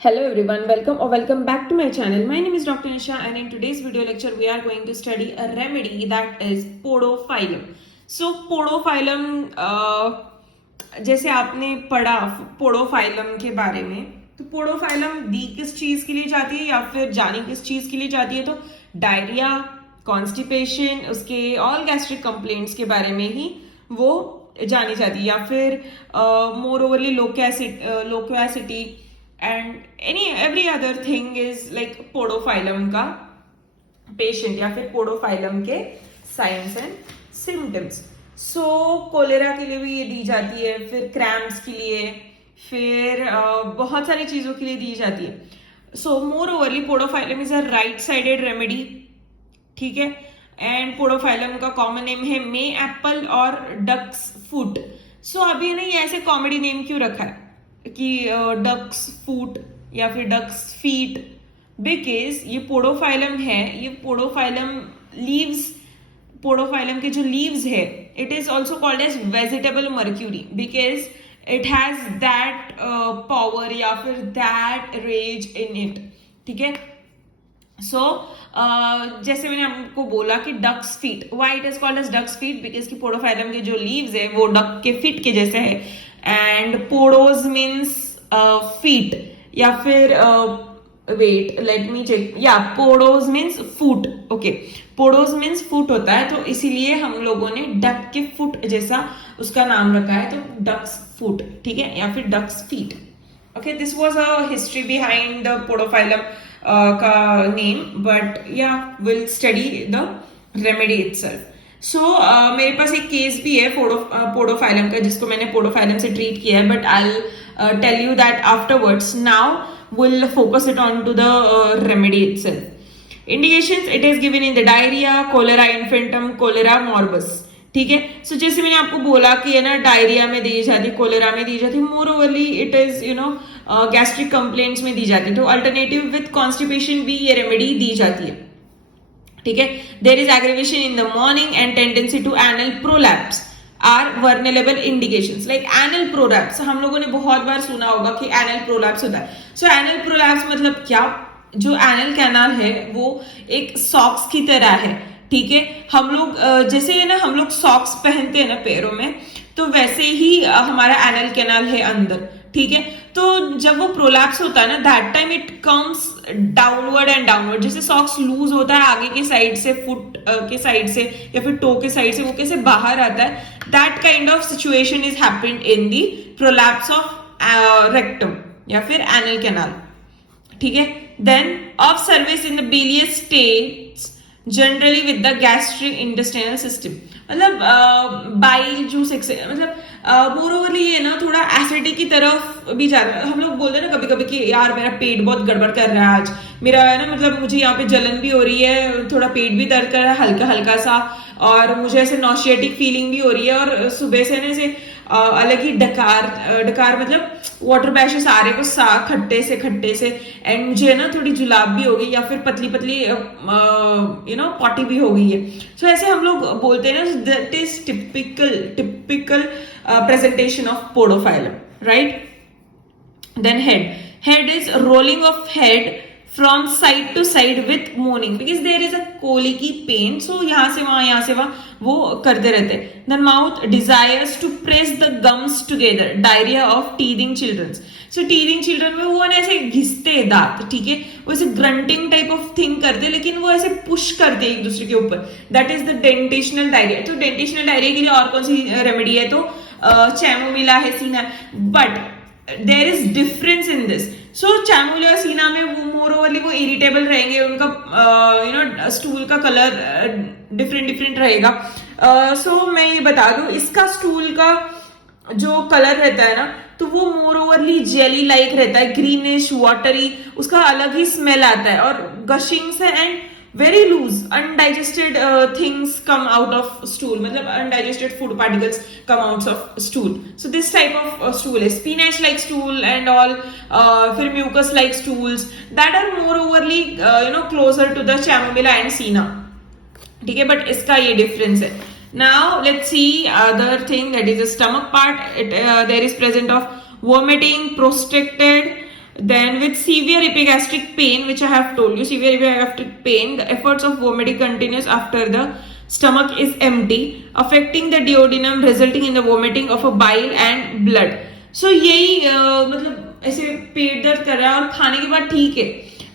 Hello everyone, welcome or welcome back to my channel. My name is Dr. Nisha and in today's video lecture we are going to study a remedy that is podophyllum. So podophyllum जैसे आपने पढ़ा podophyllum के बारे में, तो podophyllum दी किस चीज के लिए जाती है या फिर जानी किस चीज के लिए जाती है, तो डायरिया, कॉन्स्टिपेशन, उसके ऑल गैस्ट्रिक कंप्लेंट्स के बारे में ही वो जानी जाती है, या फिर more overly loquacity and every other thing is like podophyllum का पेशेंट या फिर पोडोफाइलम के signs and symptoms. So cholera के लिए भी ये दी जाती है, फिर क्रैम्प्स के लिए, फिर बहुत सारी चीजों के लिए दी जाती है. So more overly podophyllum is a right sided remedy, ठीक है. एंड पोडोफाइलम का कॉमन नेम है मे एप्पल और डक्स फुट. सो अभी ना ये ऐसे कॉमेडी नेम क्यों रखा है कि डक्स फुट या फिर डक्स फीट, बिकॉज ये पोडोफाइलम है, ये पोडोफाइलम लीव्स, पोडोफाइलम के जो लीव्स है, it is also called as vegetable mercury because it has that power या फिर दैट रेज इन इट, ठीक है. सो जैसे मैंने आपको बोला कि duck's feet, why it is called as duck's feet, because की पोडोफाइलम के जो लीव्स है वो डक के फीट के जैसे है. एंड पोडोज मीन्स फीट या फिर वेट, लेट मी चेक, या पोडोज means foot. Okay, पोडोज means foot होता है, तो इसीलिए हम लोगों ने डक के फुट जैसा उसका नाम रखा है, तो डक्स फुट, ठीक है, या फिर duck's feet. Okay, this was a history behind the podophyllum का नेम, बट या will study the remedy itself. So मेरे पास एक केस भी है पोडोफाइलम का, जिसको मैंने पोडोफाइलम से ट्रीट किया है, but I tell you that afterwards. Now will focus it on to the remedy itself. Indications, it is given in the diarrhoea, cholera infantum, cholera morbus, ठीक है. सो जैसे मैंने आपको बोला कि है ना, डायरिया में दी जाती, कोलेरा में दी जाती, more overly it is gastric complaints में दी जाती है. तो अल्टरनेटिव विथ कॉन्स्टिपेशन भी ये रेमेडी दी जाती है, ठीक है. There is aggravation in the morning and tendency to anal prolapse are vulnerable indications. Like anal prolapse हम लोगों ने बहुत बार सुना होगा कि एनल प्रोलैप्स होता है. सो एनल प्रोलैप्स मतलब क्या, जो एनल कैनाल है वो एक सॉक्स की तरह है, ठीक है. हम लोग जैसे है ना, हम लोग सॉक्स पहनते हैं ना पैरों में, तो वैसे ही हमारा एनल कैनाल है अंदर, ठीक है. तो जब वो प्रोलैप्स होता है ना, that time it comes downward and downward. जैसे सॉक्स लूज होता है आगे की साइड से, फुट के साइड से या फिर टो के साइड से, वो कैसे बाहर आता है, that kind of situation is happened in the prolapse of rectum या फिर एनल कैनाल, ठीक है. Then of service in the bilious states generally with the gastric intestinal system. मतलब बाइल जूस मतलब मोर ओवरली ये ना थोड़ा एसिडिटी की तरफ भी जा रहा है. हम लोग बोलते हैं ना कभी कभी कि यार मेरा पेट बहुत गड़बड़ कर रहा है आज, मेरा है ना, मतलब मुझे यहाँ पे जलन भी हो रही है, थोड़ा पेट भी दर्द कर रहा है हल्का हल्का सा, और मुझे ऐसे नॉशिएटिक फीलिंग भी हो रही है, और सुबह से ना ऐसे अलग ही डकार मतलब वाटर बैशेस आ रहे को खट्टे से, एंड मुझे ना थोड़ी जुलाब भी हो गई या फिर पतली पॉटी भी हो गई है. सो ऐसे हम लोग बोलते हैं ना, that is typical presentation of podophyllum, right. Then head is rolling of head from side to side with moaning because there is a colicky pain. So यहाँ से वहाँ वो करते रहते हैं. Then mouth desires to press the gums together. Diarrhea of teething children. So teething children में वो ना ऐसे घिसते हैं दांत, ठीक है, वो ऐसे ग्रंटिंग टाइप ऑफ थिंग करते हैं, लेकिन वो ऐसे पुश करते हैं एक दूसरे के ऊपर. That is the dentitional diarrhoea. तो डेंटेशनल डायरिया के लिए और कौन सी रेमेडी है, तो चैमोमिला है, cina. But there is difference in this. So chamomilla cina में वो मोर ओवरली वो इरिटेबल रहेंगे, उनका स्टूल का कलर डिफरेंट रहेगा. सो मैं ये बता दूं, इसका स्टूल का जो कलर रहता है ना, तो वो मोर ओवरली जेली लाइक रहता है, ग्रीनिश वाटरी, उसका अलग ही स्मेल आता है, और गशिंग से and very loose undigested things come out of stool, मतलब undigested food particles come out of stool. So this type of stool is spinach like stool and all, फिर mucus like stools that are more overly closer to the chamomilla and sina, ठीक है. But इसका ये difference है. Now let's see other thing, that is the stomach part. There is present of vomiting, prostrated, Then with severe epigastric pain, which I have told you, severe epigastric pain, the efforts of vomiting continues after the stomach is empty, affecting the duodenum, resulting in the vomiting of a bile and blood. So यही मतलब ऐसे पेट दर्द कर रहा है और खाने के बाद ठीक है,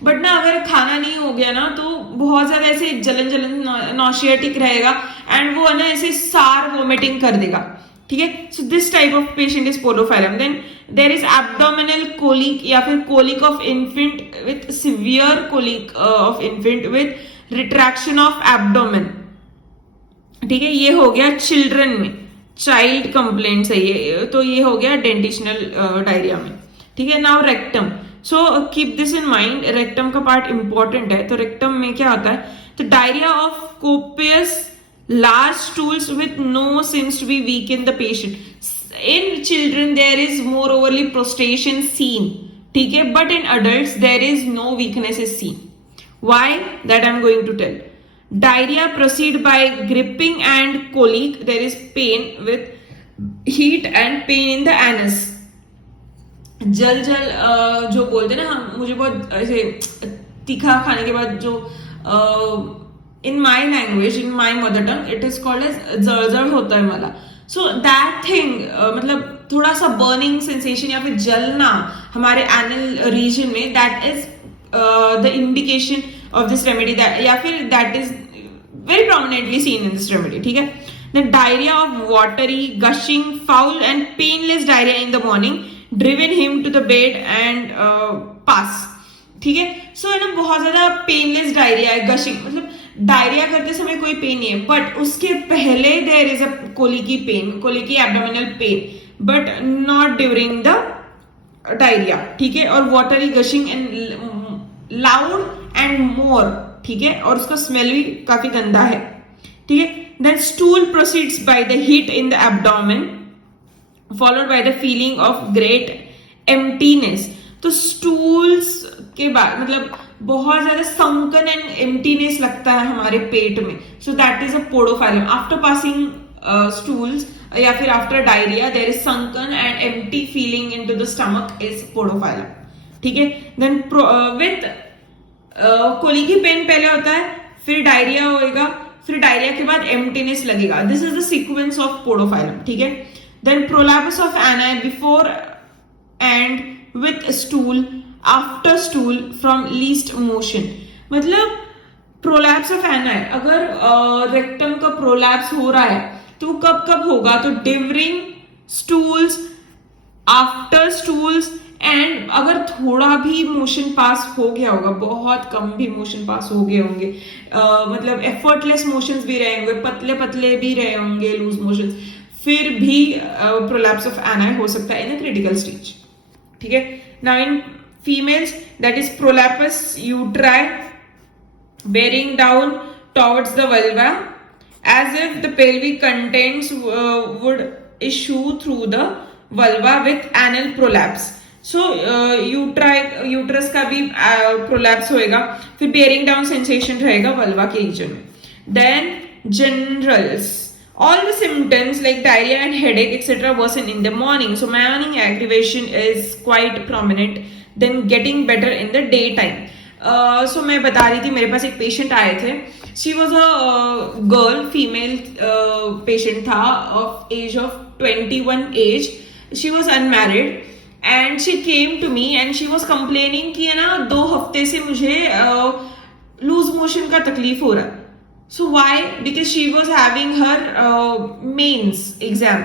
बट ना अगर खाना नहीं हो गया ना तो बहुत ज्यादा ऐसे जलन जलन नॉशियाटिक रहेगा एंड वो है ना ऐसे सार वोमिटिंग कर देगा, ठीक है. So this type of patient is podophyllum. Then there is abdominal colic या फिर colic of infant with severe colic of infant with retraction of abdomen, ठीक है. ये हो गया चिल्ड्रन में, चाइल्ड कंप्लेंट्स है ये, तो ये हो गया डेंटिशनल डायरिया में, ठीक है. Now rectum. So keep this in mind, rectum का पार्ट इंपॉर्टेंट है. तो रेक्टम में क्या होता है, तो diarrhoea of copious large stools with no seems to be weak in the patient. In children there is more overly prostration seen, ठीक है, but in adults there is no weakness is seen. Why? That I'm going to tell. Diarrhea proceed by gripping and colic. There is pain with heat and pain in the anus. जल जो बोलते हैं ना हम, मुझे बहुत ऐसे तीखा खाने के बाद जो in my language, in my mother tongue, it is called as जळजळ होता है मला. So that thing मतलब थोड़ा सा burning sensation या फिर जलना हमारे anal region में, that is the indication of this remedy, that या फिर that is very prominently seen in this remedy, ठीक है. The diarrhea of watery, gushing, foul and painless diarrhea in the morning, driven him to the bed and pass, ठीक है. सो है ना बहुत ज्यादा पेनलेस डायरिया है, गशिंग मतलब डायरिया करते समय कोई पेन नहीं है, बट उसके पहले there is a colicky pain, colicky abdominal pain, but not during the diarrhoea, ठीक है. और watery gushing and loud and more, ठीक है, और उसका स्मेल भी काफी गंदा है, ठीक है. Then stool proceeds by the heat in the abdomen followed by the feeling of great emptiness. तो स्टूल्स के बाद मतलब बहुत ज्यादा संकन एंड एम्प्टीनेस लगता है हमारे पेट में, so that is a podophyllum. After passing stools या फिर after diarrhoea there is sunken and empty feeling into the stomach is podophyllum, ठीक है. देन विथ कोलिकी पेन पहले होता है, फिर डायरिया होएगा, फिर डायरिया के बाद एम्प्टीनेस लगेगा. This is the sequence of podophyllum, ठीक है. Then prolapse of ani before and with stool, after stool from least motion. मतलब प्रोलैप्स ऑफ एनाई, अगर रेक्टम का प्रोलैप्स हो रहा है तो कब कब होगा, तो during stools, after stools, and अगर थोड़ा भी मोशन पास हो गया होगा, बहुत कम भी मोशन पास हो गए होंगे, मतलब एफर्टलेस मोशंस भी रहे होंगे, पतले पतले भी रहे होंगे, लूज मोशंस, फिर भी प्रोलैप्स ऑफ एनाई हो सकता है इन अ क्रिटिकल स्टेज, ठीक है. Now in females, that is prolapse uteri bearing down towards the vulva as if the pelvic contents would issue through the vulva with anal prolapse. So uterus का भी prolapse होएगा, फिर bearing down sensation रहेगा vulva के region में. Then generals, all the symptoms like diarrhea and headache etc. worsen in the morning. So morning aggravation is quite prominent. Then getting better in the day time. So मैं बता रही थी, मेरे पास एक पेशेंट आए थे. She was a girl, female patient था, of age of 21 age. She was unmarried and she came to me and she was complaining कि है ना 2 हफ्ते से मुझे लूज मोशन का तकलीफ हो रहा है. So why? Because she was having her mains exam,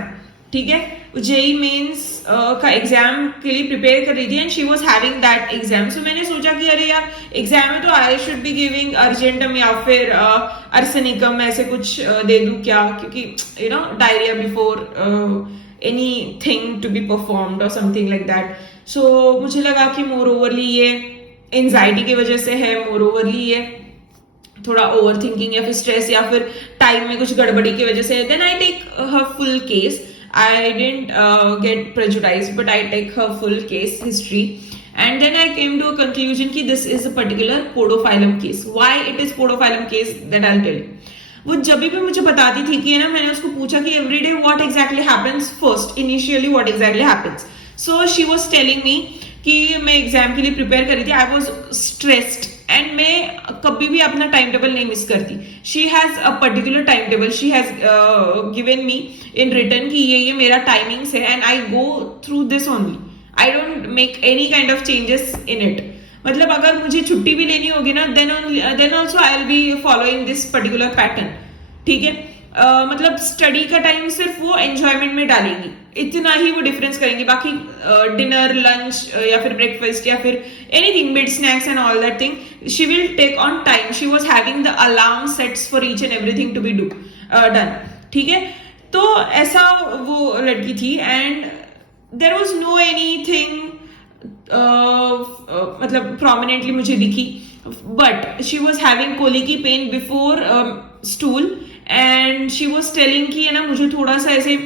ठीक है. जेई मेंस का एग्जाम के लिए प्रिपेयर कर रही थी and she was having that exam. So मैंने सोचा कि अरे यार एग्जाम है तो I should be giving argentum या फिर अर्सेनिकम ऐसे कुछ दे दूं क्या, क्योंकि you know diarrhoea before anything to be performed और समथिंग लाइक दैट. सो मुझे लगा कि मोर ओवरली ये एंजाइटी की वजह से है, मोर ओवरली ये थोड़ा ओवर थिंकिंग या फिर स्ट्रेस या फिर टाइम में कुछ गड़बड़ी की वजह से. Then I take her full case. I didn't get prejudiced, but I take her full case history, and then I came to a conclusion कि this is a particular podophyllum case. Why it is podophyllum case, that I'll tell you. वो जब भी मुझे बताती थी कि ना, मैंने उसको पूछा कि every day what exactly happens first, initially what exactly happens. So she was telling me कि मैं एग्जाम के लिए प्रिपेयर कर रही थी, आई वॉज स्ट्रेस्ड एंड मैं कभी भी अपना टाइम टेबल नहीं मिस करती. She has a particular time table, she has given me in return कि ये मेरा टाइमिंग्स है and I go through this only. I don't make any kind of changes in it. मतलब अगर मुझे छुट्टी भी लेनी होगी ना, then also I will be following this particular pattern. ठीक है. मतलब स्टडी का टाइम सिर्फ वो एंजॉयमेंट में डालेंगी, इतना ही वो डिफरेंस करेंगी. बाकी डिनर, लंच या फिर ब्रेकफास्ट या फिर anything, mid snacks and all that thing, she will take on time. She was having the alarm sets for each and everything to be done. ठीक है. तो ऐसा वो लड़की थी and there was no anything मतलब प्रोमिनेंटली मुझे दिखी, but she was having colic की pain before stool and she was telling कि है ना मुझे थोड़ा सा ऐसे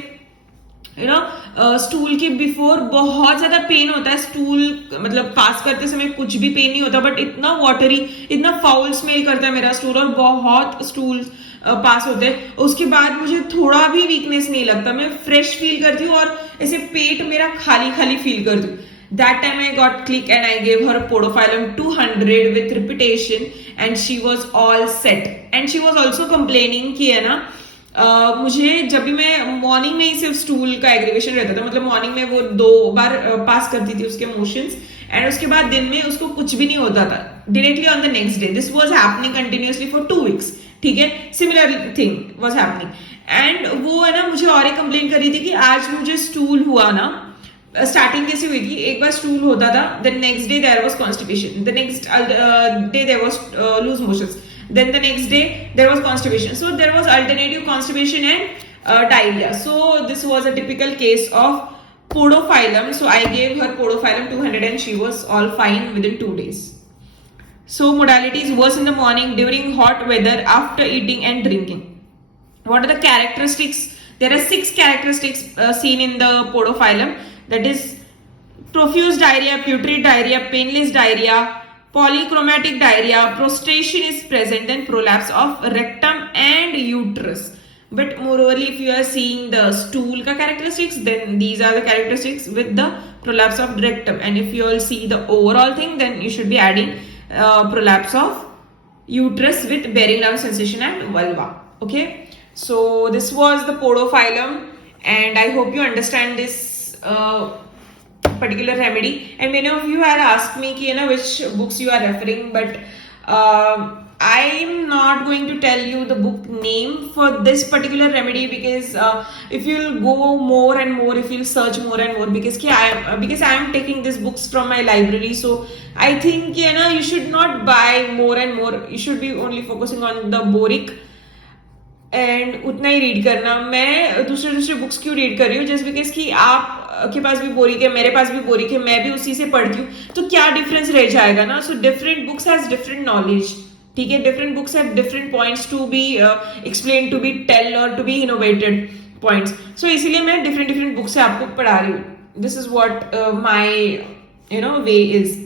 स्टूल के बिफोर बहुत ज्यादा पेन होता है. स्टूल मतलब पास करते समय कुछ भी पेन नहीं होता, बट इतना वाटरी, इतना फाउल स्मेल करता है मेरा स्टूल और बहुत स्टूल पास होते हैं. उसके बाद मुझे थोड़ा भी वीकनेस नहीं लगता, मैं फ्रेश फील करती हूँ और ऐसे पेट मेरा खाली खाली फील करती हूँ. That time I got click and I gave her Podophyllum 200 with repetition and she was all set. And she was also complaining कि है ना मुझे जब भी मैं मॉर्निंग में ही सिर्फ स्टूल का एग्रीवेशन रहता था, मतलब मॉर्निंग में वो 2 बार पास करती थी उसके मोशंस एंड उसके बाद दिन में उसको कुछ भी नहीं होता था. Directly on the next day this was happening continuously for 2 weeks. ठीक है. Similar thing was happening and वो है ना मुझे और एक कंप्लेन कर रही थी कि आज मुझे स्टूल हुआ ना. स्टार्टिंग कैसे हुई थी, एक बार स्टूल होता था, then next day there was constipation, the next day there was loose motions, then the next day there was constipation. So there was alternative constipation and diarrhea. So this was a typical case of Podophyllum. So I gave her Podophyllum 200 and she was all fine within 2 days. So modalities: worse in the morning, during hot weather, after eating and drinking. What are the characteristics? There are 6 characteristics seen in the Podophyllum. That is profuse diarrhea, putrid diarrhea, painless diarrhea, polychromatic diarrhea, prostration is present, then prolapse of rectum and uterus. But moreover, if you are seeing the stool ka characteristics, then these are the characteristics with the prolapse of rectum. And if you all see the overall thing, then you should be adding prolapse of uterus with bearing down sensation and vulva. Okay, so this was the Podophyllum and I hope you understand this particular remedy. And many of you had asked me ki, which books you are referring, but I'm not going to tell you the book name for this particular remedy because if you'll go more and more, if you'll search more and more, because I am taking these books from my library, so I think you should not buy more and more. You should be only focusing on the Boric and उतना ही read करना. मैं दूसरे books क्यों read कर रही हूँ? Just because कि आप के पास भी बोरिक है, मेरे पास भी बोरिक है, मैं भी उसी से पढ़ती हूँ, तो क्या डिफरेंस रह जाएगा ना. So different books has different knowledge. ठीक है. Different books have different points to be explain, to be tell और to be innovated points. So इसीलिए मैं डिफरेंट बुक्स से आपको पढ़ा रही हूँ. This is what my way is.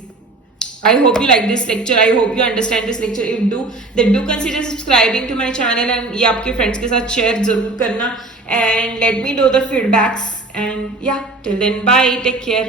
I hope you like this lecture. I hope you understand this lecture. If do, then do consider subscribing to my channel and ये आपके friends के साथ share जरूर करना and let me know the feedbacks and yeah, till then bye, take care.